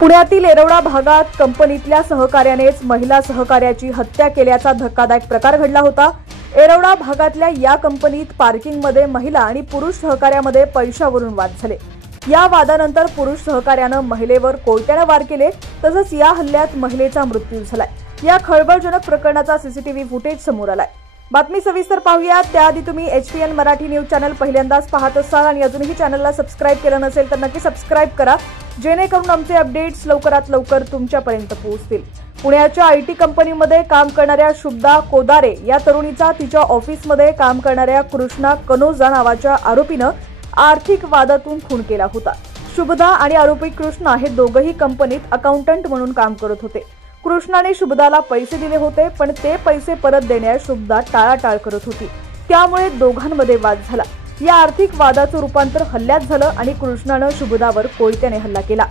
पुण्यातील येरवडा भागात कंपनीतल्या सहकार्यानेच महिला सहकार्याची हत्या केल्याचा धक्कादायक प्रकार घडला होता। येरवडा भागातल्या या कंपनीत पार्किंगमध्ये महिला आणि पुरुष सहकार्यामध्ये पैशावरून वाद झाले। या वादानंतर पुरुष सहकार्याने महिलेवर कोयत्याने वार केले, तसंच या हल्ल्यात महिलेचा मृत्यू झालाय। या खळबळजनक प्रकरणाचा सीसीटीव्ही फुटेज समोर आलाय। बातमी सविस्तर पाहूया। त्याआधी तुम्ही HPN मराठी न्यूज चॅनल पहिल्यांदाच पाहत असाल आणि अजूनही चॅनलला सबस्क्राइब केलं नसेल तर नक्की सबस्क्राइब करा, जेणेकरून आमचे अपडेट्स लवकरात लवकर तुमच्यापर्यंत पोहोचतील। पुण्याच्या IT कंपनीमध्ये काम करणाऱ्या शुभदा कोदारे या तरुणीचा तिच्या ऑफिसमध्ये काम करणाऱ्या कृष्णा कनोजा नावाच्या आरोपीनं आर्थिक वादातून खून केला होता। शुभदा आणि आरोपी कृष्णा हे दोघंही कंपनीत अकाउंटंट म्हणून काम करत होते। कृष्णाने शुभदाला पैसे दिले होते, पण ते पैसे परत देण्यास शुभदा टाळाटाळ करत होती। त्यामुळे दोघांमध्ये वाद झाला। या आर्थिक वादाचं रूपांतर हल्ल्यात झालं आणि कृष्णाने शुभदावर कोयत्याने हल्ला केला।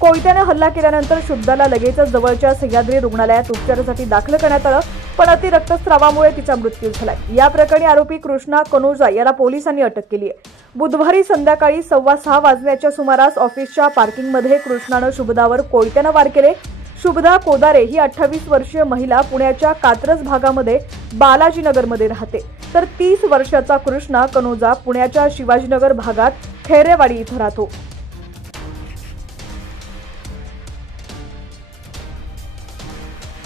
कोयत्याने हल्ला केल्यानंतर शुभदाला लगेच जवळच्या सह्याद्री रुग्णालयात उपचारासाठी दाखल करण्यात आलं, पण अति रक्तस्रावामुळे तिचा मृत्यू झाला। या प्रकरणी आरोपी कृष्णा कनोजा याला पोलिसांनी अटक केली आहे। बुधवारी संध्याकाळी 6:15 वाजण्याच्या सुमारास ऑफिसच्या पार्किंगमध्ये कृष्णाने शुभदावर कोयत्याने वार केले। शुभदा कोदारे ही 28 वर्षीय महिला पुण्याच्या कात्रज भागामध्ये बालाजीनगरमध्ये राहते, तर 30 वर्षाचा कृष्णा कनोजा पुण्याच्या शिवाजीनगर भागात खैरेवाडी इथं राहतो।